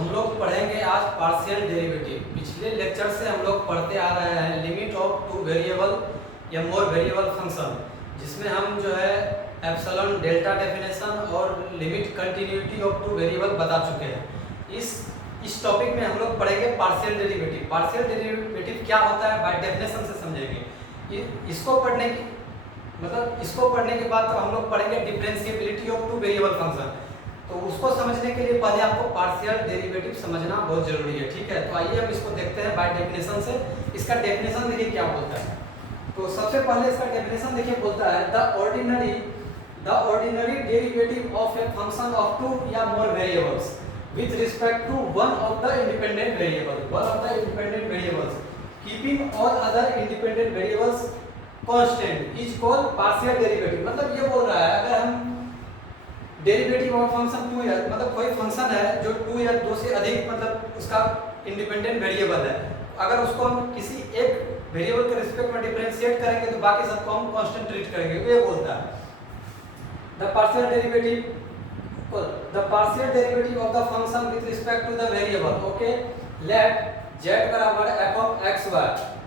हम लोग पढ़ेंगे आज पार्शियल डेरिवेटिव। पिछले लेक्चर से हम लोग पढ़ते आ रहे हैं लिमिट ऑफ टू वेरिएबल या मोर वेरिएबल फंक्शन, जिसमें हम जो है एप्सिलॉन डेल्टा डेफिनेशन और limit continuity of two variable बता चुके हैं। इस टॉपिक में हम लोग पढ़ेंगे पार्शियल डेरिवेटिव। पार्शियल डेरिवेटिव क्या होता है बाय डेफिनेशन से समझेंगे। इसको पढ़ने के बाद तो हम लोग पढ़ेंगे differentiability of two variable function. तो उसको समझने के लिए पहले आपको पार्शियल डेरिवेटिव समझना बहुत जरूरी है, ठीक है। तो आइए हम इसको देखते हैं बाय डेफिनेशन से। इसका डेफिनेशन देखिए क्या बोलता है। तो सबसे पहले इसका डेफिनेशन देखिए बोलता है the ordinary derivative of a function of two या more variables with respect to one of the independent variables keeping all other independent variables constant is called partial derivative। मतलब ये बोल रहा है अगर हम डेरिवेटिव ऑफ फंक्शन टू या मतलब कोई फंक्शन है जो टू या दो से अधिक मतलब उसका इंडिपेंडेंट वेरिएबल है, अगर उसको हम किसी एक वेरिएबल के रिस्पेक्ट में डिफरेंशिएट करेंगे तो बाकी सबको हम कांस्टेंट ट्रीट करेंगे। ये बोलता है the partial derivative of the function with respect to the variable, okay, let z बराबर f of x y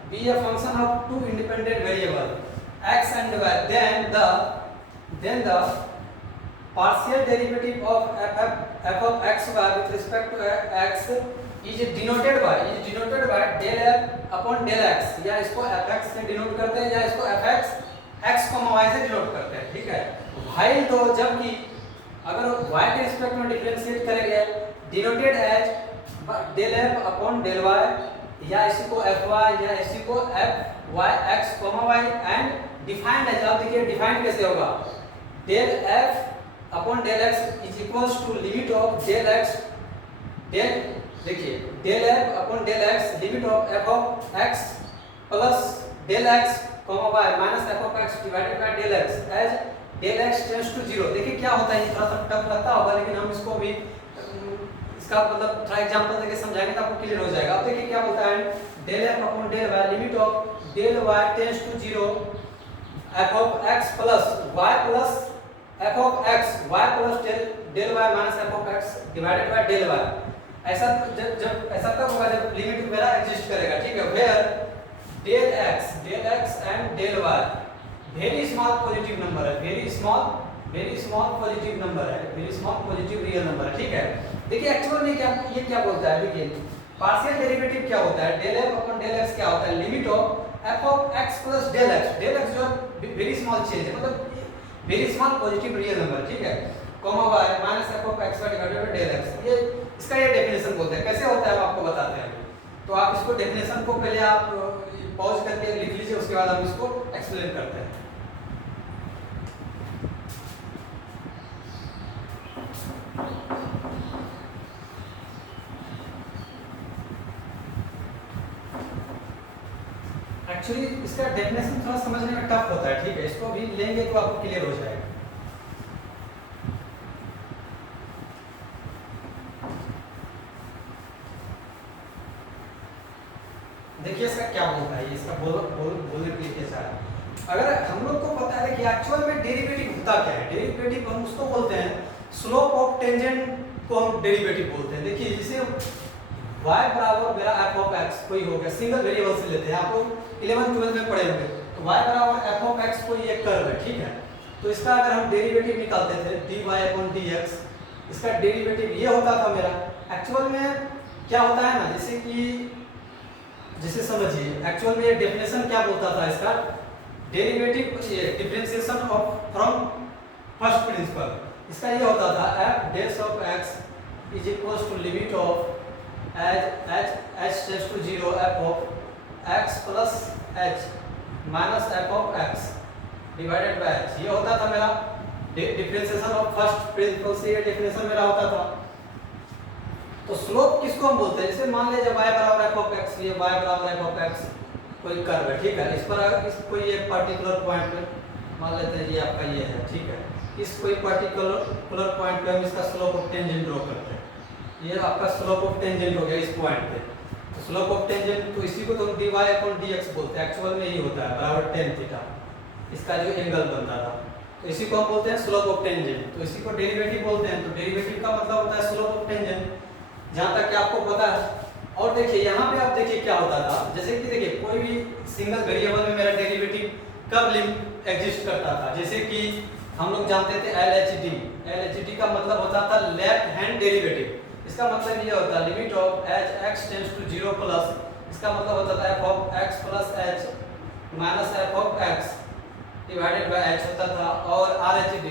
be a function of two independent variable x and y, then the partial derivative of f of x y with respect to x is denoted by del f upon del x, या इसको fx से denote करते हैं या इसको fx x, y से denote करते हैं, ठीक है। while तो जबकि अगर y के रिस्पेक्ट में डिफरेंशिएट करेंगे denoted as del f upon del y, या इसी को fy या इसी को fyx, y एंड डिफाइंड है। अब देखिए डिफाइंड कैसे होगा, del f upon del x is equals to limit of del x देखिए del f upon del x limit of f of x plus del x, y minus f of x divided by del x as del x tends to 0। देखिए क्या होता है, ये थोड़ा सा tough लगता होगा लेकिन हम इसको भी इसका मतलब थोड़ा एग्जांपल देके समझाएंगे तो आपको क्लियर हो जाएगा। अब देखिए क्या बोलता है del f upon del y limit of del y tends to 0 f of x plus y plus f of x, y plus del y minus f of x divided by del y। ऐसा जब ऐसा कब होगा जब limit वगैरह exist करेगा, ठीक है। Where del x and del y very small positive number है, वेरी स्मॉल पॉजिटिव नंबर है, very small positive real number है, ठीक है। देखिए एक्चुअल में क्या बोलता है, देखिए पार्शियल डेरिवेटिव क्या होता है, del f upon del x क्या होता है, limit of f of x plus del x जो वेरी स्मॉल चेंज है मतलब very small positive real number, ठीक है, y minus f of x divided by del x। ये इसका ये डेफिनेशन बोलते हैं। कैसे होता है हम आपको बताते हैं। तो आप इसको डेफिनेशन को पहले आप पॉज करके लिख लीजिए, उसके बाद हम इसको एक्सप्लेन करते हैं। एक्चुअली इसका डेफिनेशन थोड़ा समझने में टफ होता है, ठीक है। इसको भी लेंगे तो आपको क्लियर हो जाएगा। देखिए इसका क्या बोलता है, इसका बोलने के लिए कैसा है। अगर हम लोग को पता है कि एक्चुअल में डेरिवेटिव होता क्या है, डेरिवेटिव हम उसको बोलते हैं स्लोप ऑफ टेंजेंट को हम डेरिवेटिव बोलते हैं। देखिए जैसे y बराबर मेरा f ऑफ x कोई हो गया, सिंगल वेरिएबल से लेते हैं, आप लोग 11th-12th में पढ़े होंगे। तो y बराबर f ऑफ x कोई एक कर्व है, ठीक है। तो इसका अगर हम डेरिवेटिव निकालते थे dy अपॉन dx, इसका डेरिवेटिव ये होता था मेरा। एक्चुअल में क्या होता है ना, जैसे समझिए एक्चुअल में ये डेफिनेशन क्या बोलता था इसका, derivative differentiation of from first principle. इसका ये होता था f dash of x is equals to limit of h tends to 0 f of x plus h minus f of x divided by h। ये होता था मेरा डिफरेंशिएशन ऑफ फर्स्ट प्रिंसिपल से, ये डेफिनेशन मेरा होता था। तो स्लोप किसको हम बोलते हैं, जैसे मान लीजिए y बराबर f ऑफ x, ये y बराबर f ऑफ x कोई कर्व है, ठीक है। इस पर अगर इस कोई एक पर्टिकुलर पॉइंट पे मान लेते हैं ये आपका ये है, ठीक है। इस कोई पर्टिकुलर पॉइंट पे हम इसका स्लोप ऑफ टेंजेंट ड्रॉ करते हैं। ये आपका स्लोप ऑफ टेंजेंट हो गया इस पॉइंट पे। तो स्लोप ऑफ टेंजेंट तो इसी को तो dy अपॉन dx बोलते हैं। एक्चुअल में यही होता है बराबर tan थीटा, इसका जो एंगल बनता था। तो इसी को हम बोलते हैं स्लोप ऑफ टेंजेंट। तो इसी को डेरिवेटिव बोलते हैं। तो डेरिवेटिव का मतलब होता है स्लोप ऑफ टेंजेंट। जहाँ तक कि आपको पता है। और देखिए यहाँ पे आप देखिए क्या होता था, जैसे कि देखिए कोई भी सिंगल वेरिएबल में मेरा डेरिवेटिव कब एग्जिस्ट करता था, जैसे कि हम लोग जानते थे LHD। LHD का मतलब होता था लेफ्ट हैंड डेरिवेटिव। इसका मतलब ये होता है limit of h x tends to 0 plus, इसका मतलब होता था f of x plus h minus F of x divided by h होता था। और RHD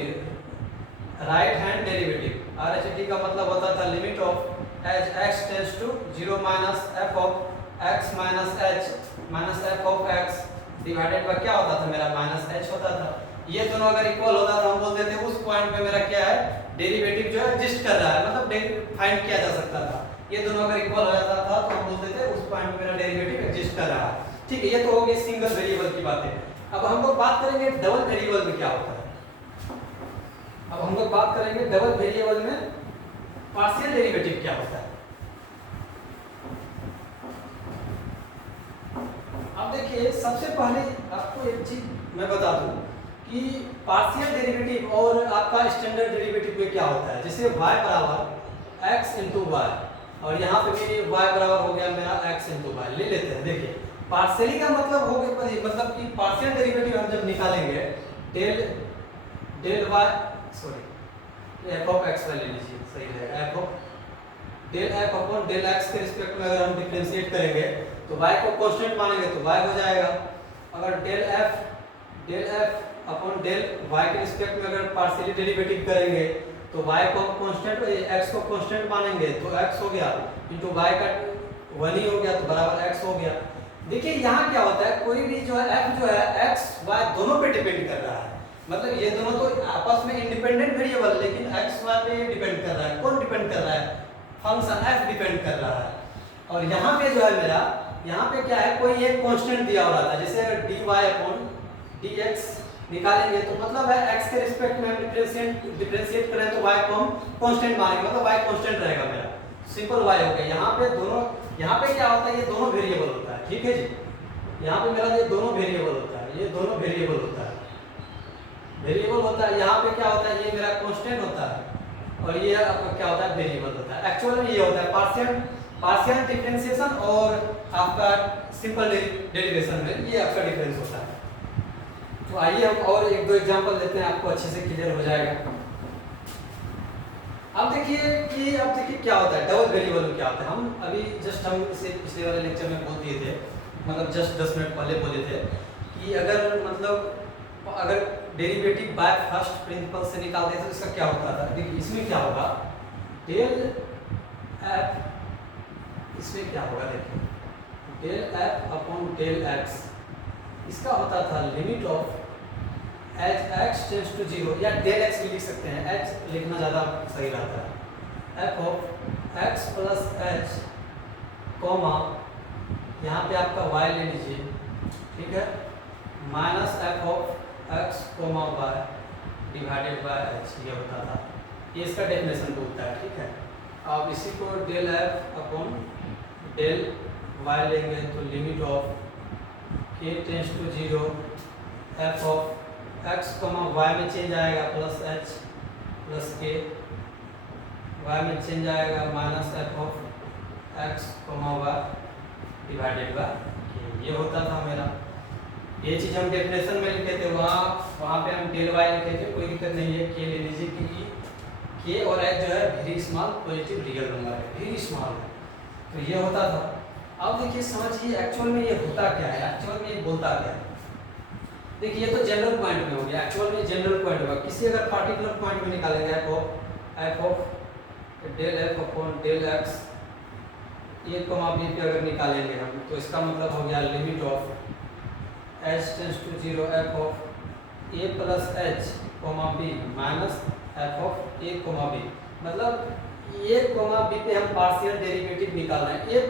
right hand derivative, RHD का मतलब होता था limit of h x tends to 0 minus F of x minus h minus F of x divided by क्या होता था मेरा माइनस एच होता था। ये दोनों अगर इक्वल होता तो हम बोलते थे उस पॉइंट पे मेरा क्या है डेरिवेटिव जो है एग्जिस्ट कर रहा है, मतलब फाइंड किया जा सकता था। ये दोनों अगर इक्वल हो जाता था तो हम बोलते थे उस पॉइंट पे मेरा डेरिवेटिव एग्जिस्ट कर रहा है। ठीक है, ये तो हो गई सिंगल वेरिएबल की बातें। अब हम लोग बात करेंगे डबल वेरिएबल में क्या होता है। अब हम लोग बात करेंगे डबल वेरिएबल में पार्शियल डेरिवेटिव क्या होता है। अब देखिए सबसे पहले आपको एक चीज मैं बता दूं कि पार्शियल डेरिवेटिव और आपका स्टैंडर्ड डेरिवेटिव में क्या होता है। जैसे y बराबर x इंटू वाई, और यहाँ पे मेरी y बराबर हो गया मेरा x इंटू वाई ले लेते हैं। देखिए पार्शियली का मतलब हो गया, मतलब कि पार्शियल डेरिवेटिव हम जब निकालेंगे del y sorry f of x ले लीजिए, सही रहेगा। f of del f upon del x के रिस्पेक्ट में अगर हम डिफरेंशिएट करेंगे तो y को कांस्टेंट मानेंगे तो y हो जाएगा। अगर del f upon del y के रिस्पेक्ट में अगर पार्शियली डेरिवेटिव करेंगे तो y को हम कांस्टेंट x को कांस्टेंट मानेंगे तो x हो गया इंटू y का 1 ही हो गया तो बराबर x हो गया। देखिए यहाँ क्या होता है, कोई भी जो है f जो है x y दोनों पे डिपेंड कर रहा है, मतलब ये दोनों तो आपस में इंडिपेंडेंट वेरिएबल लेकिन x y पे डिपेंड कर रहा है। कौन डिपेंड कर रहा है, फंक्शन f डिपेंड कर रहा है। और यहाँ पे जो है मेरा यहाँ पे क्या है, कोई एक कांस्टेंट दिया हुआ था। जैसे अगर dy अपॉन dx निकालेंगे तो मतलब है x के रिस्पेक्ट में हम डिफरेंशिएट करें तो y को हम कांस्टेंट मानेंगे, मतलब y कांस्टेंट रहेगा मेरा, सिंपल y हो गया। यहाँ पे दोनों, यहाँ पे क्या होता है ये दोनों वेरिएबल होता है, ठीक है जी। यहाँ पे मेरा ये दोनों वेरिएबल होता है, ये दोनों वेरिएबल होता है, वेरिएबल होता है। यहाँ पे क्या होता है, ये मेरा कांस्टेंट होता है और ये आपका क्या होता है वेरिएबल होता है। एक्चुअल में ये होता है पार्शियल डिफरेंशिएशन और आपका सिंपल डेरिवेशन में ये आपका डिफरेंस होता है। तो आइए हम और एक दो एग्जांपल लेते हैं, आपको अच्छे से क्लियर हो जाएगा। अब देखिए क्या होता है डबल वेरिएबल में क्या होता है। हम अभी जस्ट हम इसे पिछले वाले लेक्चर में बोल दिए थे, मतलब जस्ट 10 मिनट पहले बोले थे कि अगर डेरिवेटिव बाय फर्स्ट प्रिंसिपल से निकालते हैं तो इसका क्या होता था। देखिए इसमें क्या होगा डेल एफ, इसमें क्या होगा देखिए del f upon del x, इसका होता था limit of h x tends to 0 या डेल एक्स भी लिख सकते हैं, एच लिखना ज़्यादा सही रहता है। F of x plus h comma यहाँ पे आपका y ले लीजिए, ठीक है, minus F of x comma y divided by H, ये होता था। ये इसका डेफिनेशन बोलता है, ठीक है। अब इसी को del f upon del y लेंगे तो limit of k tends to 0 F of x y में चेंज आएगा plus h plus k, y में चेंज आएगा minus F of x y divided by k, ये होता था मेरा। ये चीज़ हम डेफिनेशन में लिखे थे, वहाँ पे हम डेल y लिखे थे, कोई दिक्कत नहीं है, k ले लीजिए क्योंकि k और h जो है very small positive real number है, वेरी स्मॉल है, तो ये होता था। अब देखिए समझिए एक्चुअल में ये होता क्या है, एक्चुअल में ये बोलता क्या है। देखिए ये तो जनरल पॉइंट में हो गया, एक्चुअल में जनरल पॉइंट होगा। किसी अगर पार्टिकुलर पॉइंट में निकालेंगे f of del f upon del x a comma b पे अगर निकालेंगे हम तो इसका मतलब हो गया limit of H tends to 0 F of a plus h comma b minus F of a comma b, मतलब ए कॉमा बी पे हम पार्शियल डेरिवेटिव निकाल रहे हैं,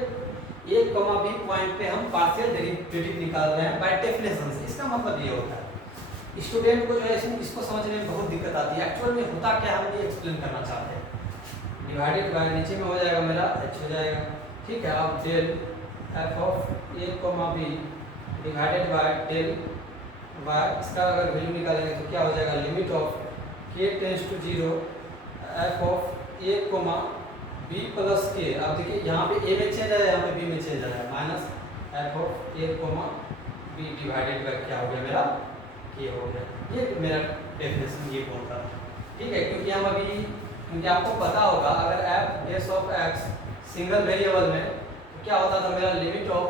ए कॉमा बी पॉइंट पे हम पार्शियल डेरिवेटिव निकाल रहे हैं बाय डेफिनेशन से। इसका मतलब ये होता है स्टूडेंट को जो है इसको समझने में बहुत दिक्कत आती है। एक्चुअल में होता क्या हम ये एक्सप्लेन करना चाहते हैं। डिवाइडेड बाय नीचे में हो जाएगा मेरा h हो जाएगा, ठीक है। अब del f of a comma b divided by del y, इसका अगर वैल्यू निकालेंगे तो क्या हो जाएगा limit of k tends to 0 F of a comma b plus k, अब देखिए यहाँ पे ए में चेंज आया, यहाँ पे बी में चेंज आया, minus F of a comma B divided by क्या हो गया मेरा के हो गया। ये मेरा डेफिनेशन ये बोलता है, ठीक है। क्योंकि आपको पता होगा अगर f s of x single variable में तो क्या होता था मेरा, limit of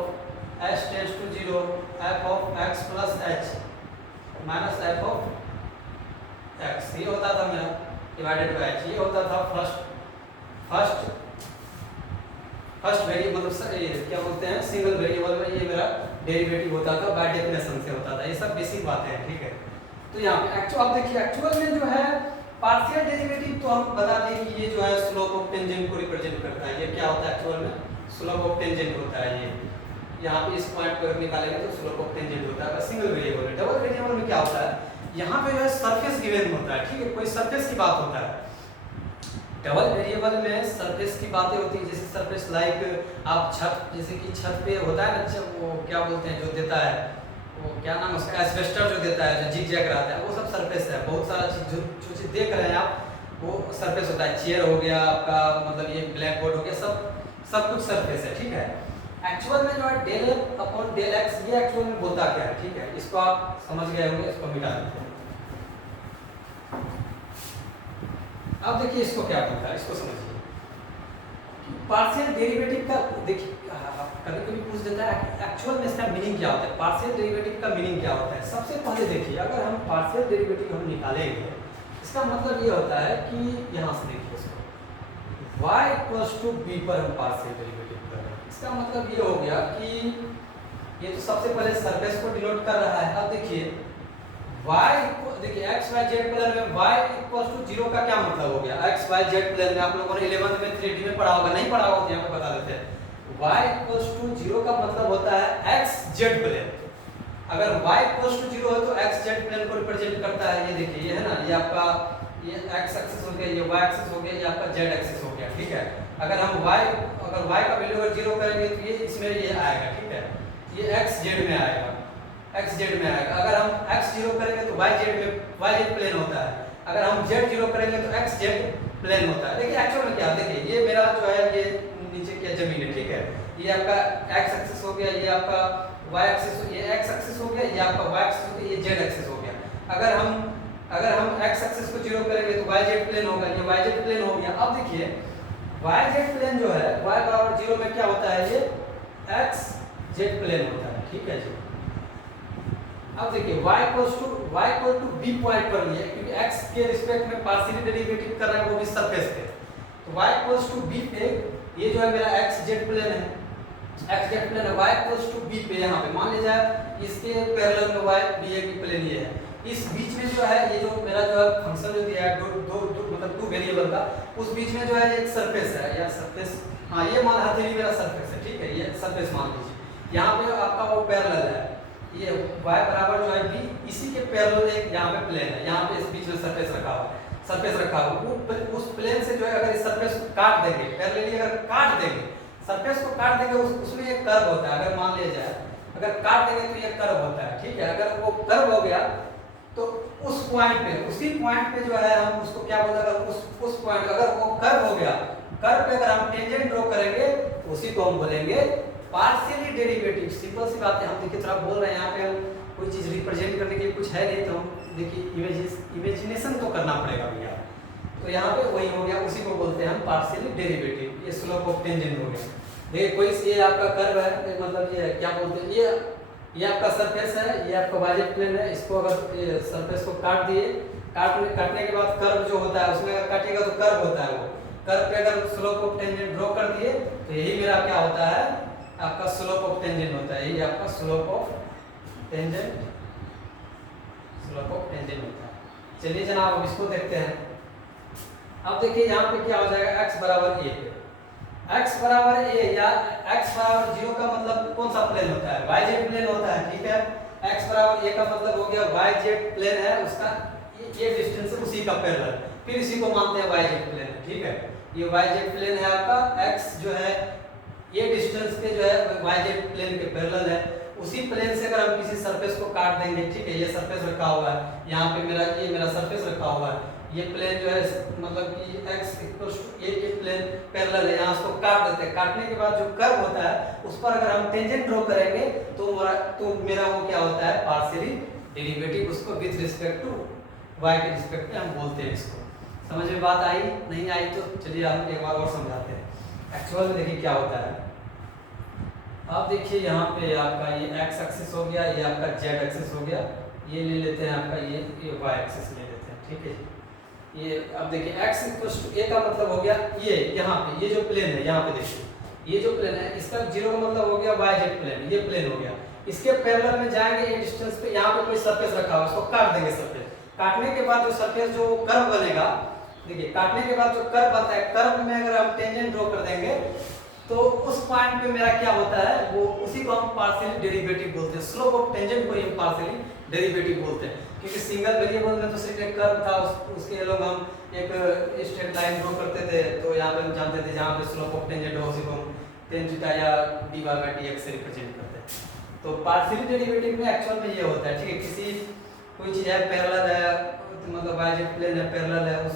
H tends to 0 F of x plus h minus F of x, ये होता था मेरा डिवाइडेड बाय एच। ये होता था फर्स्ट वेरिएबल, मतलब क्या बोलते हैं सिंगल वेरिएबल में ये मेरा डेरिवेटिव होता था, बाय डेफिनेशन से होता था। ये सब बेसिक बातें हैं, ठीक है। तो यहाँ पे एक्चुअल, अब देखिए एक्चुअल में जो है पार्शियल डेरिवेटिव, तो हम बता दें कि ये जो है स्लोप ऑफ टेंजेंट को रिप्रेजेंट करता है। ये क्या होता है एक्चुअल में, स्लोप ऑफ टेंजेंट होता है। ये यहाँ पे इस पॉइंट पर निकालेंगे तो स्लोप ऑफ टेंजेंट होता है सिंगल वेरिएबल में। डबल वेरिएबल में क्या होता है, यहाँ पे जो है सरफेस गिवन होता है, ठीक है, कोई सरफेस की बात होता है। डबल वेरिएबल में सरफेस की बातें होती है, जैसे सरफेस लाइक आप छत, जैसे कि छत पे होता है ना, वो क्या बोलते हैं जो देता है, वो क्या नाम उसका, एस्बेस्टर जो देता है, जो जिग जैग रहता है, वो सब सरफेस है। बहुत सारा चीज जो चीज देख रहे हैं आप, वो सरफेस होता है। चेयर हो गया आपका, मतलब ये ब्लैक बोर्ड हो गया, सब कुछ सरफेस है, ठीक है। एक्चुअल में जो है del f upon del x, ये एक्चुअल में बोलता क्या है, ठीक है। इसको आप समझ गए होंगे, इसको मिटा देते हैं। अब देखिए इसको क्या बोलता है, इसको समझिए। पार्शियल डेरिवेटिव का देखिए कभी कभी पूछ देता है एक्चुअल में इसका मीनिंग क्या होता है, पार्शियल डेरिवेटिव का मीनिंग क्या होता है। सबसे पहले देखिए, अगर हम पार्शियल डेरिवेटिव हम निकालेंगे, इसका मतलब ये होता है कि यहाँ से देखिए इसको y इक्वल्स टू बी पर हम पार्शियल डेरिवेटिव कर रहे हैं। इसका मतलब ये हो गया कि ये तो सबसे पहले सरफेस को डिनोट कर रहा है। अब देखिए देखिए x y z प्लेन में y इक्वल्स टू 0 का क्या मतलब हो गया। x y z प्लेन में आप लोगों ने 11th में 3D में पढ़ा होगा, नहीं पढ़ा होगा तो यहाँ पे बता देते हैं। y इक्वल्स टू 0 का मतलब होता है x z प्लेन। अगर y इक्वल्स टू 0 है तो x z प्लेन को रिप्रेजेंट करता है। ये देखिए, ये है ना, ये आपका ये x एक्सिस हो गया, ये y एक्सिस हो गया, ये आपका z एक्सिस हो गया, ठीक है। अगर हम अगर y का वैल्यू अगर 0 करेंगे तो ये इसमें ये आएगा, ठीक है, ये x z में आएगा, x z में आएगा। अगर हम x 0 करेंगे तो y z प्लेन होता है। अगर हम z 0 करेंगे तो x z प्लेन होता है। देखिए एक्चुअल में क्या, देखिए ये मेरा जो है ये नीचे क्या जमीन है, ठीक है, ये आपका x एक्सिस हो गया, ये आपका y एक्सिस, ये x एक्सिस हो गया, ये आपका y एक्सिस हो गया, ये z एक्सिस हो गया। अगर हम x एक्सिस को 0 करेंगे तो y z प्लेन होगा, ये y z प्लेन हो गया। अब देखिए y z प्लेन जो है y बराबर 0 में क्या होता है, ये x z प्लेन होता है, ठीक है जी। अब देखिए y equal to b point पर लिया, क्योंकि x के रिस्पेक्ट में पार्शियल डेरिवेटिव कर रहा है, वो भी सरफेस पे। तो y इक्वल टू b पे ये जो है मेरा x z प्लेन है, x z प्लेन है। y इक्वल टू b पे यहाँ पे मान लीजिए इसके पैरेलल में y b की प्लेन ये है। इस बीच में जो है ये जो मेरा जो है फंक्शन जो दिया है मतलब टू वेरिएबल का, उस बीच में जो है एक सरफेस है, या सरफेस, हाँ ये मान हथेली मेरा सरफेस है, ठीक है, ये सरफेस मान लीजिए। यहाँ पे आपका वो पैरेलल है, ये y बराबर जो है b, इसी के पैरेलल एक यहाँ पे प्लेन है, यहाँ पे इस बीच में सरफेस रखा हुआ उस प्लेन से जो है अगर इस सरफेस को काट देंगे, पैरेलली अगर काट देंगे, सरफेस को काट देंगे, उसमें एक कर्व होता है। अगर मान लिया जाए अगर काट देंगे तो ये कर्व होता है, ठीक है। अगर वो कर्व हो गया तो उस पॉइंट पे, उसी पॉइंट पे जो है हम उसको क्या बोलते हैं, अगर उस पॉइंट अगर वो कर्व हो गया, कर्व पे अगर हम टेंजेंट ड्रॉ करेंगे तो उसी को हम बोलेंगे पार्शियली डेरिवेटिव। सिंपल सी बात है, हम देखिए थोड़ा बोल रहे हैं यहाँ पे, हम कोई चीज रिप्रेजेंट करने के लिए कुछ है नहीं, तो हम देखिए इमेजिनेशन तो करना पड़ेगा भैया। तो यहाँ पे वही हो गया, उसी को बोलते हैं हम पार्शियली डेरिवेटिव। ये स्लोप ऑफ टेंजेंट हो गया। देखिए कोई ये आपका कर्व है, मतलब ये क्या बोलते हैं, ये आपका सरफेस है, ये आपका वाइज प्लेन है। इसको अगर ये सरफेस को काट दिए, काटने के बाद कर्व जो होता है उसमें अगर काटिएगा तो कर्व होता है, वो कर्व पे अगर स्लोप ऑफ टेंजेंट ड्रॉ कर दिए तो यही मेरा क्या होता है, आपका स्लोप ऑफ टेंजेंट होता है। ये आपका स्लोप ऑफ टेंजेंट होता है। चलिए जनाब अब इसको देखते हैं। अब देखिए यहाँ पे क्या हो जाएगा, x बराबर a पे, x बराबर a या x बराबर 0 का मतलब कौन सा प्लेन होता है, yz प्लेन होता है, ठीक है। x बराबर a का मतलब हो गया yz प्लेन है, उसका ये डिस्टेंस है उसी का पैरेलल, फिर इसी को मानते हैं yz प्लेन है, ठीक है। ये yz प्लेन है आपका, x जो है ये डिस्टेंस पे जो है yz प्लेन के पैरेलल है। उसी प्लेन से अगर हम किसी सरफेस को काट देंगे, ठीक है, ये सरफेस रखा हुआ है, यहाँ पे ये मेरा सरफेस रखा हुआ है, ये प्लेन जो है मतलब कि x इक्वल्स टू ये प्लेन पैरेलल है, यहाँ इसको काट देते हैं। काटने के बाद जो कर्व होता है उस पर अगर हम टेंजेंट ड्रॉ करेंगे तो मेरा वो क्या होता है पार्शियली डेरिवेटिव, उसको विद रिस्पेक्ट टू y के रिस्पेक्ट में हम बोलते हैं इसको। समझ में बात आई? नहीं आई तो चलिए आप एक बार और समझाते हैं। एक्चुअल में देखिए क्या होता है। आप देखिए यहाँ पे आपका ये x एक्सिस हो गया, ये आपका z एक्सिस हो गया, ये ले लेते हैं आपका ये y एक्सिस ले लेते हैं, ठीक है। ये अब देखिए x इक्वल्स टू a का मतलब हो गया ये यहाँ पे ये जो प्लेन है, यहाँ पे देखिए ये जो प्लेन है इसका 0 का मतलब हो गया y z प्लेन, ये प्लेन हो गया। इसके पैरेलल में जाएंगे ये डिस्टेंस पे, यहाँ पे कोई सरफेस रखा हुआ है, उसको काट देंगे सरफेस। काटने के बाद जो सरफेस जो कर्व बनेगा, देखिए काटने के बाद जो कर्व बनता है, कर्व में अगर हम टेंजेंट ड्रॉ कर देंगे तो उस पॉइंट पे मेरा क्या होता है वो उसी को हम पार्शियली डेरिवेटिव बोलते हैं। स्लोप ऑफ टेंजेंट को ही हम पार्शियली डेरिवेटिव बोलते हैं, क्योंकि सिंगल वेरिएबल में तो सिर्फ एक कर्व था, उसके लोग हम एक स्ट्रेट लाइन ड्रॉ करते थे, तो यहाँ पे हम जानते थे जहाँ पे स्लोप ऑफ टेंजेंट हो उसी को हम tan थीटा या dy/dx से रिप्रेजेंट करते हैं। तो पार्शियली डेरिवेटिव में एक्चुअल में ये होता है, ठीक है। किसी कोई चीज है पैरेलल है, मतलब yz प्लेन है पैरेलल है, उस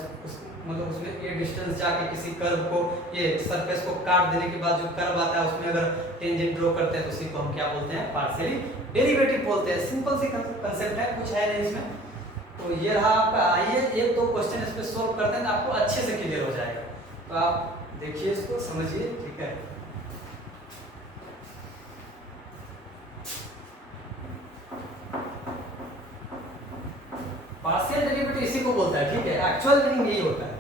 मतलब उसमें ये डिस्टेंस जाके किसी कर्व को ये सरफेस को काट देने के बाद जो कर्व आता है उसमें अगर टेंजेंट ड्रॉ करते हैं तो उसी को हम क्या बोलते हैं पार्शियली डेरिवेटिव बोलते हैं। सिंपल सी कंसेप्ट है, कुछ है नहीं इसमें। तो ये रहा आपका। आइए एक दो क्वेश्चन इस पे सोल्व करते हैं, आपको अच्छे से क्लियर हो जाएगा। तो आप देखिए इसको समझिए, ठीक है। पार्शियल डेरिवेटिव इसी को बोलता है, ठीक है। एक्चुअल मीनिंग यही होता है।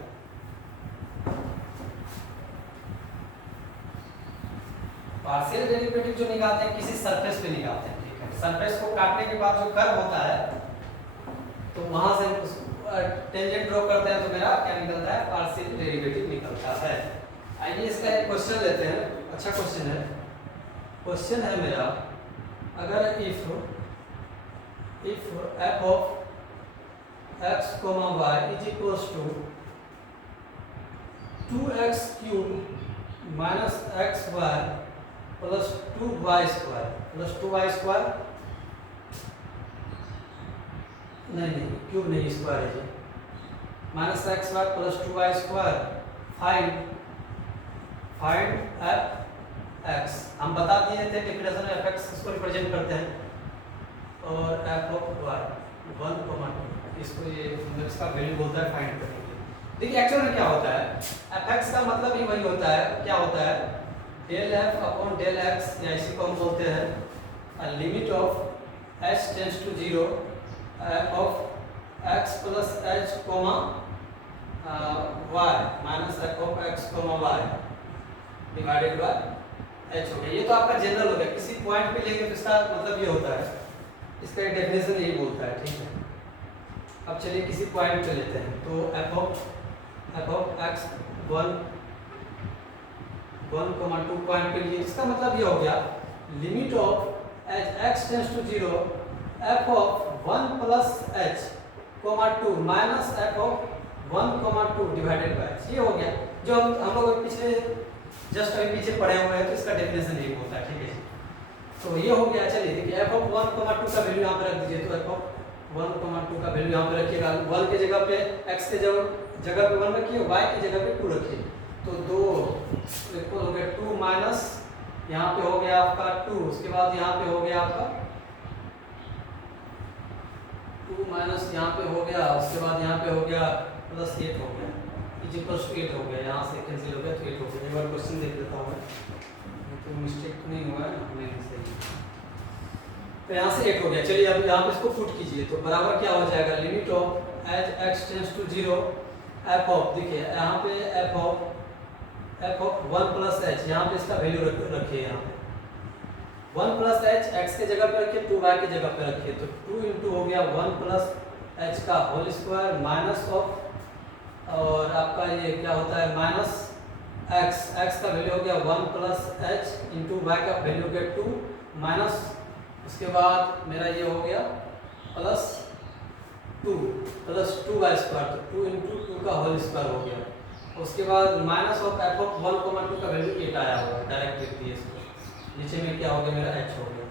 पार्शियल डेरिवेटिव जो निकालते हैं किसी सरफेस पे निकालते हैं, ठीक है। सरफेस को काटने के बाद जो कर्व होता है तो वहां से टेंजेंट ड्रॉ करते हैं तो मेरा क्या निकलता है पार्शियल डेरिवेटिव निकलता है। आइए इसका एक क्वेश्चन लेते हैं, अच्छा क्वेश्चन है। क्वेश्चन है मेरा, अगर if f of x, y is equals to 2x cube minus xy plus 2y square plus 2y square, नहीं क्यूब नहीं स्क्वायर है जी, minus xy plus 2y square, find f(x). हम बता दिए थे डेफिनेशन में f(x) इसको रिप्रेजेंट करते हैं और f of y 1, 2 इसको ये इसका वैल्यू बोलता है फाइंड करने के लिए। देखिए एक्चुअल में क्या होता है, f(x) का मतलब ही वही होता है, क्या होता है del f upon del x, या इसी को हम बोलते हैं limit of h tends to 0 f of x plus h comma y minus f of x comma y divided by h हो गया। ये तो आपका जनरल हो गया, किसी पॉइंट पे लेंगे तो इसका मतलब ये होता है, इसका एक डेफिनेशन यही बोलता है, ठीक है। अब चलिए किसी पॉइंट पे लेते हैं, तो f of x 1, 2 पॉइंट पे लिए, इसका मतलब ये हो गया limit of x tends to 0 f of 1 plus h, 2 minus f of 1, 2 divided by h। ये हो गया जो हम लोग पिछले जस्ट अभी पीछे पढ़े हुए हैं, तो इसका डेफिनेशन यही होता है, ठीक है। तो ये हो गया। चलिए देखिए f of 1, 2 का वैल्यू यहाँ पे रख दीजिए, तो f of 1, 2 का वैल्यू यहाँ पे रखिएगा। 1 के जगह पे x के जगह पे 1 रखिए, y की जगह पे 2 रखिए, तो 2 इक्वल हो गया 2 माइनस यहाँ पे हो गया आपका 2, उसके बाद यहाँ पे हो गया आपका 2 माइनस यहाँ पे हो गया, उसके बाद यहाँ पे हो गया प्लस 8 हो गया, इक्वल्स टू 8 हो गया, यहाँ से कैंसिल हो गया तो 8 हो गया। एक बार क्वेश्चन देख लेता हूँ मैं, तो मिस्टेक तो नहीं हुआ है, नहीं सही। तो यहाँ से 8 हो गया। चलिए अब यहाँ पे इसको पुट कीजिए, तो बराबर क्या हो जाएगा limit of as x tends to 0 f of, देखिए यहाँ पे f ऑफ 1 प्लस h, यहाँ पे इसका वैल्यू रखिए, यहाँ पे 1 प्लस h x के जगह पे रखिए, 2y की जगह पे रखिए, तो 2 इंटू हो गया 1 प्लस h का होल स्क्वायर माइनस ऑफ, और आपका ये क्या होता है माइनस x का वैल्यू हो गया 1 प्लस h इंटू y का वैल्यू हो गया 2 माइनस, उसके बाद मेरा ये हो गया प्लस 2 प्लस 2y स्क्वायर, तो 2 इंटू 2 का होल स्क्वायर हो गया। उसके बाद माइनस ऑफ f ऑफ 1, 2 का वैल्यू 8 आया होगा, डायरेक्ट लिख दिए इसको, नीचे में क्या हो गया मेरा h हो गया,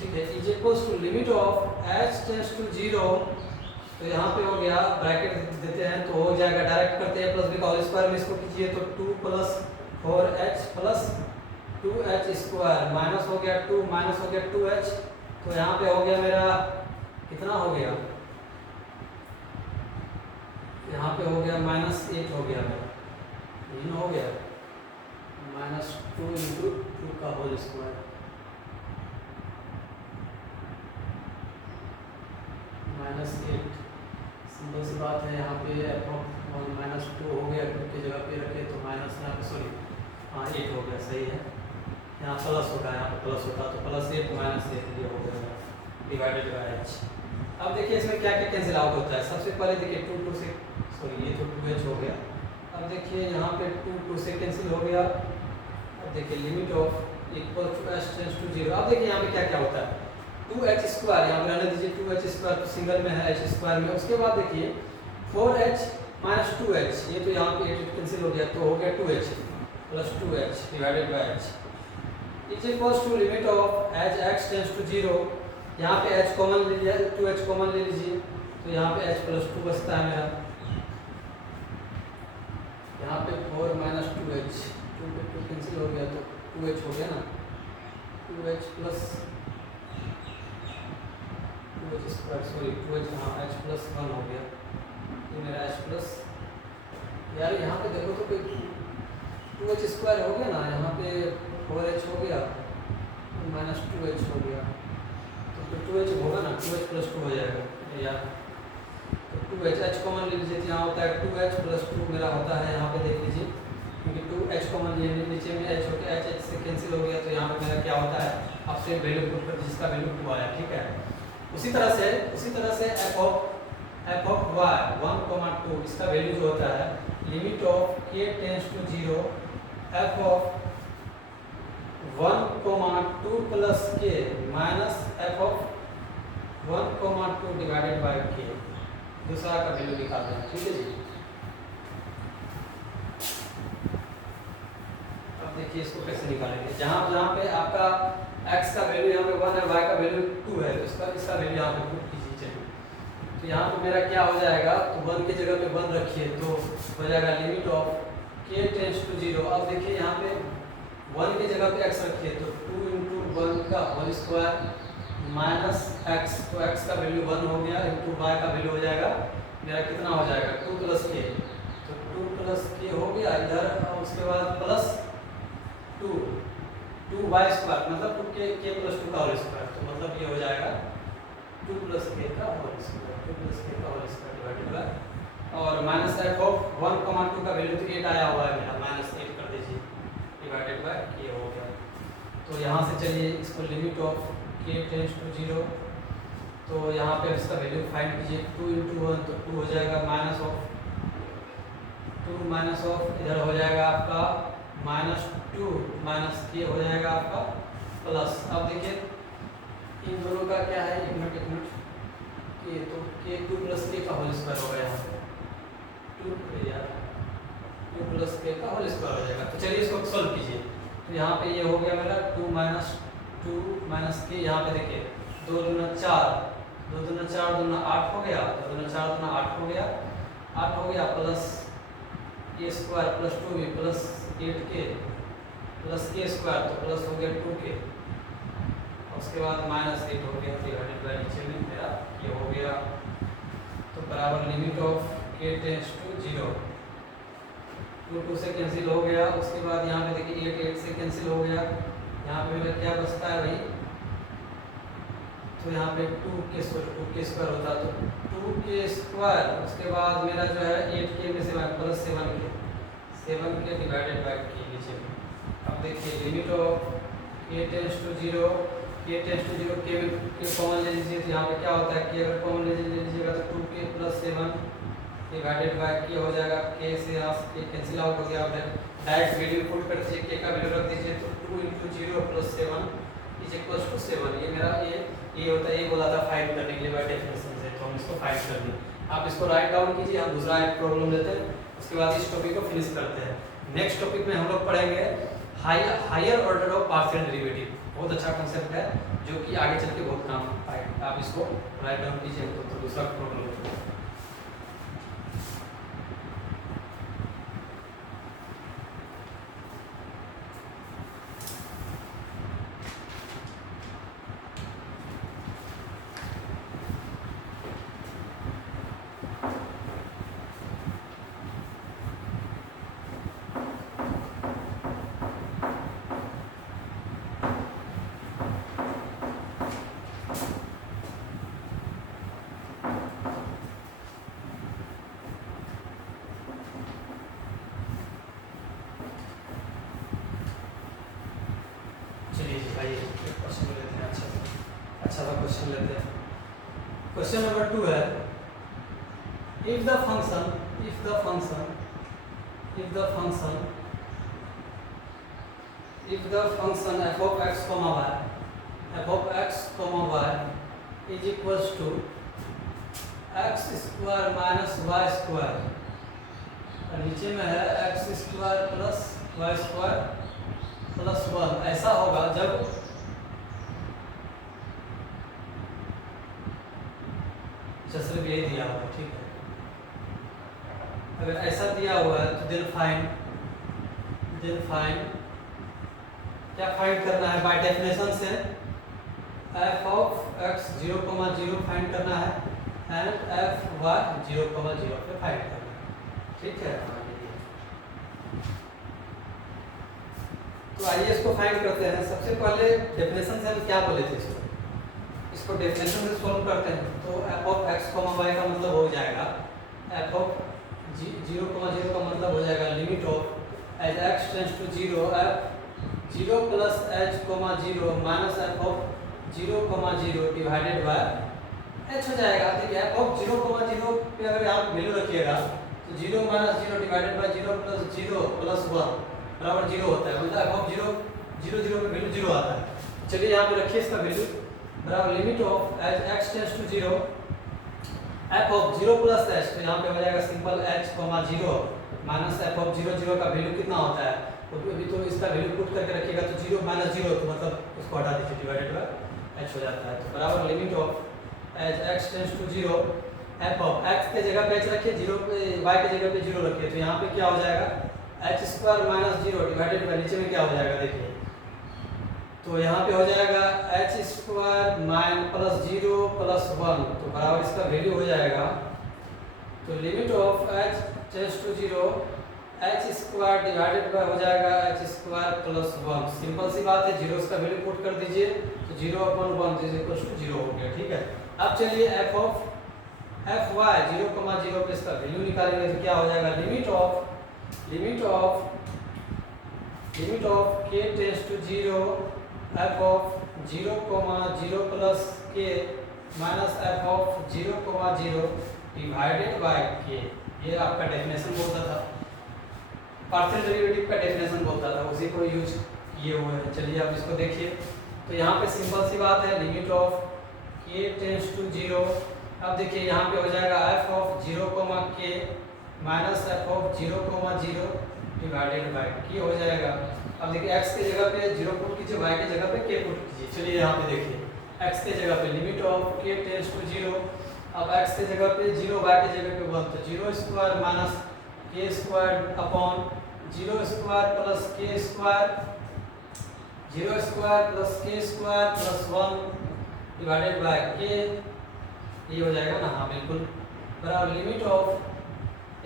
ठीक है। Is equals to limit of h tends to 0 तो यहाँ पे हो गया, ब्रैकेट देते हैं तो हो जाएगा, डायरेक्ट करते हैं प्लस बी का होल स्क्वायर में इसको कीजिए तो 2 plus 4h plus 2h square minus हो गया 2 माइनस हो गया 2h। तो यहाँ पे हो गया मेरा कितना हो गया, यहाँ पे हो गया -8 हो गया मेरा, इन हो गया -2 इंटू 2 का होल स्क्वायर -8। सिंपल सी बात है, यहाँ पे और -2 हो गया, 2 की जगह पे रखे तो माइनस, यहाँ पे सॉरी हाँ 8 हो गया, सही है, यहाँ प्लस होगा, यहाँ पे प्लस होता तो +8 -8 ये हो गया डिवाइडेड बाय h। अब देखिए इसमें क्या क्या कैंसिल आउट होता है। सबसे पहले देखिए 2 से सॉरी ये तो 2h हो गया। अब देखिए यहाँ पे 2 से कैंसिल हो गया। अब देखिए limit of equal to h tends to 0। अब देखिए यहाँ पे क्या क्या होता है, 2h स्क्वायर यहाँ पे रहने दीजिए, 2h स्क्वायर तो सिंगल में है h स्क्वायर में। उसके बाद देखिए 4h माइनस 2h, ये तो यहाँ पे 8 कैंसिल हो गया तो हो गया 2h plus 2h divided by h is equals to limit of as x tends to 0। यहाँ पे h कॉमन ले लिया, 2h कॉमन ले लीजिए तो यहाँ पे h प्लस 2 बचता है मेरा। यहाँ पे 4 माइनस 2h, 2 पे 2 कैंसिल हो गया तो 2h हो गया ना, 2h plus 2h square sorry 2h हाँ h प्लस 1 हो गया, ये मेरा h प्लस, यार यहाँ पे देखो तो कोई 2h स्क्वायर हो गया ना, यहाँ पे 4h हो गया माइनस 2h हो गया तो 2h होगा ना, 2h प्लस 2 हो जाएगा यार। तो 2h h कॉमन ले लीजिए, यहाँ होता है 2h प्लस 2 मेरा होता है, यहाँ पे देख लीजिए क्योंकि 2h कॉमन ले नीचे में h हो गया, h से कैंसिल हो गया तो यहाँ पे मेरा क्या होता है, अब से वैल्यू पुट कर जिसका वैल्यू 2 आया, ठीक है। उसी तरह से f ऑफ y 1, 2 इसका वैल्यू जो होता है limit of k tends to 0 f of 1, 2 plus k minus f of 1, 2 divided by k, दूसरा का वैल्यू निकालते हैं, ठीक है जी। अब देखिए इसको कैसे निकालेंगे, जहाँ पे आपका x का वैल्यू यहाँ पे 1 है, y का वैल्यू 2 है, तो इसका वैल्यू यहाँ पे पुट कीजिए। चलिए तो यहाँ पे मेरा क्या हो जाएगा, तो 1 की जगह पे 1 रखिए तो हो जाएगा limit of k tends to 0। अब देखिए यहाँ पे 1 की जगह पे x रखिए तो 2 इंटू 1 का होल स्क्वायर माइनस x, तो x का वैल्यू 1 हो गया इंटू y का वैल्यू हो जाएगा मेरा कितना हो जाएगा 2 प्लस k, तो 2 प्लस k हो गया इधर, और उसके बाद प्लस 2y स्क्वायर मतलब 2k प्लस 2 का होल स्क्वायर, तो मतलब ये हो जाएगा 2 प्लस k का होल स्क्वायर, 2 प्लस k का होल स्क्वायर डिवाइडेड बाय, और माइनस f ऑफ 1, 2 का वैल्यू तो 8 आया हुआ है मेरा, -8 कर दीजिए डिवाइडेड बाय k हो गया। तो यहाँ से चलिए इसको limit of k tends to 0, तो यहाँ पे इसका वैल्यू फाइंड कीजिए, 2 इंटू 1 तो 2 हो जाएगा माइनस ऑफ इधर हो जाएगा आपका -2 माइनस k हो जाएगा आपका प्लस। अब देखिए इन दोनों का क्या है, एक मिनट k, तो k 2 प्लस k का होल स्क्वायर होगा, यहाँ पे 2 यार 2 प्लस k का होल स्क्वायर हो जाएगा। तो चलिए इसको सॉल्व कीजिए, तो यहाँ पे ये हो गया मेरा 2 माइनस k, यहाँ पे देखिए 2 दूना 4, 2 दूना 4 दूना 8 हो गया, 2 दूना 4 दूना 8 हो गया, 8 हो गया plus k square plus 2b plus 8k plus k square तो प्लस हो गया 2k, उसके बाद -8 हो गया डिवाइडेड बाय नीचे में मेरा ये हो गया, तो बराबर limit of k tends to 0, 2 से कैंसिल हो गया। उसके बाद यहाँ पे देखिए 8 से कैंसिल हो गया, यहाँ पे मेरा क्या बचता है भाई, तो यहाँ पे 2k स्क्वायर होता तो 2k स्क्वायर, उसके बाद मेरा जो है 8k में से plus 7k divided by k नीचे में। अब देखिए limit of k tends to 0, k tends to 0 k common ले लीजिए, तो यहाँ पे क्या होता है k अगर कॉमन ले लीजिएगा तो 2k plus 7 divided by k हो जाएगा, k से k कैंसिल आउट हो गया, डायरेक्ट वैल्यू पुट कर दीजिए, k का वैल्यू रख दीजिए तो 2 into 0 plus 7 is equals to 7। ये मेरा ये होता है, ये बोला था फाइंड करने के लिए बाय डेफिनेशन से, तो हम इसको फाइंड कर दिए। आप इसको राइट डाउन कीजिए, हम दूसरा एक प्रॉब्लम लेते हैं, उसके बाद इस टॉपिक को फिनिश करते हैं। नेक्स्ट टॉपिक में हम लोग पढ़ेंगे higher order of partial derivative. बहुत अच्छा कॉन्सेप्ट है जो कि आगे चल के बहुत काम आएगा। आप इसको राइट डाउन कीजिए तो दूसरा प्रॉब्लम हो। चलिए भाई क्वेश्चन लेते हैं, अच्छा सा क्वेश्चन लेते हैं। क्वेश्चन नंबर 2 है, if the function f of x comma y is equals to x square minus y square, और नीचे में है x square plus y square plus 1, ऐसा होगा जब सिर्फ यही दिया हुआ, ठीक है। अगर ऐसा दिया हुआ है तो देन फाइंड क्या फाइंड करना है? बाय डेफिनेशन से f ऑफ x 0,0 फाइंड करना है एंड f y 0,0 पे फाइंड करना है, ठीक है। तो आइए इसको फाइंड करते हैं। सबसे पहले डेफिनेशन से हम क्या बोले थे, इसको डेफिनेशन से सॉल्व करते हैं। तो f ऑफ x, y का मतलब हो जाएगा f ऑफ 0,0 का मतलब हो जाएगा limit of as x tends to 0 f 0 plus h, 0 minus f of 0,0 divided by h हो जाएगा। देखिए f ऑफ 0,0 पे अगर आप वैल्यू रखिएगा तो 0 minus 0 divided by 0 plus 0 plus 1 बराबर 0 होता है, मतलब f ऑफ 0 पे वैल्यू 0 आता है। चलिए यहाँ पे रखिए इसका वैल्यू बराबर limit of as x tends to 0 f of 0 plus h, तो यहाँ पे हो जाएगा simple h, 0 minus f of 0 का वैल्यू कितना होता है, तो अभी तो इसका वैल्यू पुट करके रखिएगा तो 0 माइनस 0 तो मतलब उसको हटा दीजिए, डिवाइडेड बाय h हो जाता है। तो बराबर limit of as x tends to 0 f of x के जगह पे h रखिए, 0 पे y के जगह पे 0 रखिए, तो यहाँ पे क्या हो जाएगा h square minus 0 divided by नीचे में क्या हो जाएगा देखिए, तो यहाँ पे हो जाएगा h square minus plus 0 plus 1, तो बराबर इसका वैल्यू हो जाएगा, तो limit of h tends to 0 h square divided by हो जाएगा h स्क्वायर प्लस 1। सिंपल सी बात है, 0 का वैल्यू पुट कर दीजिए तो 0/1 इज इक्वल टू 0 हो गया, ठीक है। अब चलिए f ऑफ fy 0,0 पे इसका वैल्यू निकालेंगे तो क्या हो जाएगा limit of k tends to 0 f of 0,0 plus k minus f of 0,0 divided by k, ये आपका डेफिनेशन बोलता था, पार्शियल डेरिवेटिव का डेफिनेशन बोलता था, उसी को यूज किए हुए हैं। चलिए अब इसको देखिए, तो यहाँ पे सिंपल सी बात है limit of k tends to 0, अब देखिए यहाँ पे हो जाएगा f of 0,k minus f of 0,0 divided by k हो जाएगा। अब देखिए x के जगह पे 0 पुट कीजिए, y के जगह पे k पुट कीजिए। चलिए यहाँ पे देखिए x के जगह पे limit of k tends to 0, अब x के जगह पे 0, y के जगह पे 1, तो 0 square minus k square upon 0 square plus k square, 0 square plus k square plus 1 divided by k, ये हो जाएगा ना, हाँ बिल्कुल बराबर लिमिट ऑफ,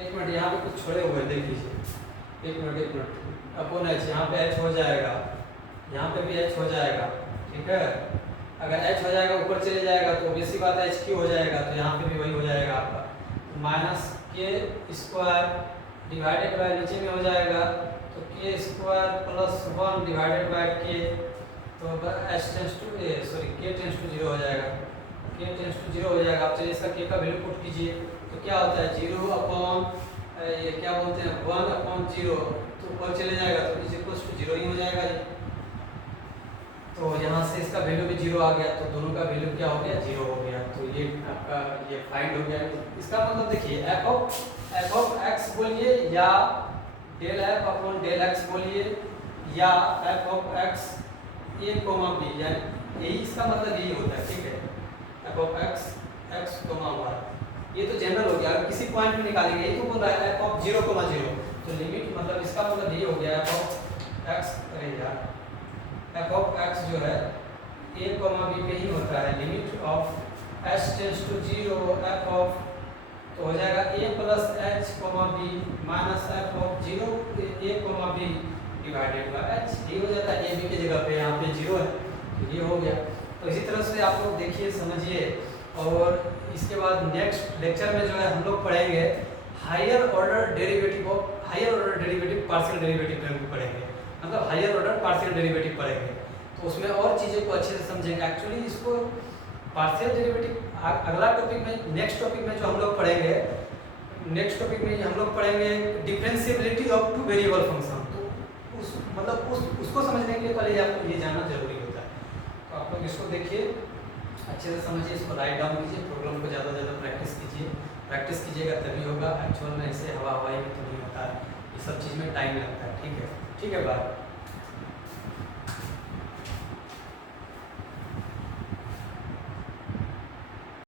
एक मिनट यहाँ पे कुछ छोड़े हुए देख लीजिए, एक मिनट अपॉन h, यहाँ पे h हो जाएगा, यहाँ पे भी h हो जाएगा, ठीक है। अगर h हो जाएगा ऊपर चले जाएगा तो बेसी बात है h क्यू हो जाएगा, तो यहाँ पे भी वही हो जाएगा आपका minus k square divided by नीचे में हो जाएगा तो k square plus 1 divided by k, तो h tends to k tends to 0 हो जाएगा, k टेंड्स टू 0 हो जाएगा। अब चलिए इसका k का वैल्यू पुट कीजिए तो क्या होता है 0 अपॉन ये क्या बोलते हैं 1/0, तो ऊपर चले जाएगा तो इज इक्वल टू 0 ही हो जाएगा ये, तो यहाँ से इसका वैल्यू भी 0 आ गया, तो दोनों का वैल्यू क्या हो गया 0 हो गया, तो ये आपका ये फाइंड हो गया। इसका मतलब देखिए f ऑफ x बोलिए या del f upon del x बोलिए या f of x a comma b, यानी यही इसका मतलब यही होता है, ठीक है। F of x x comma y, ये तो जनरल हो गया। अगर किसी पॉइंट में निकालेंगे, ये तो बोल रहा है एफ ऑफ 0, 0, तो लिमिट मतलब इसका मतलब ये हो गया एफ ऑफ एक्स, अरे यार एफ ऑफ एक्स जो है ए कोमा बी पे ही होता है, limit of H tends to 0 F of, तो हो जाएगा A plus H comma B minus F of 0 A comma B divided by H, ये हो जाता है ए बी की जगह पे, यहाँ पे 0 है तो ये हो गया। तो इसी तरह से आप लोग देखिए समझिए। और इसके बाद नेक्स्ट लेक्चर में जो है हम लोग पढ़ेंगे higher order derivative of, higher order derivative partial derivative पढ़ेंगे, मतलब हायर ऑर्डर पार्शियल डेरिवेटिव पढ़ेंगे, तो उसमें और चीज़ों को अच्छे से समझेंगे। एक्चुअली इसको पार्शियल डेरिवेटिव अगला टॉपिक में, नेक्स्ट टॉपिक में जो हम लोग पढ़ेंगे, नेक्स्ट टॉपिक में हम लोग पढ़ेंगे differentiability of two variable function. तो उस मतलब उसको समझने के लिए पहले आपको ये जानना जरूरी होता है। तो आप लोग इसको देखिए, अच्छे से समझिए, इसको राइट डाउन कीजिए, प्रॉब्लम को ज़्यादा से ज़्यादा प्रैक्टिस कीजिए। प्रैक्टिस कीजिएगा तभी होगा, एक्चुअल में ऐसे हवा हवाई में तो नहीं होता है, ये सब चीज़ में टाइम लगता है। ठीक है, ठीक है, बाय।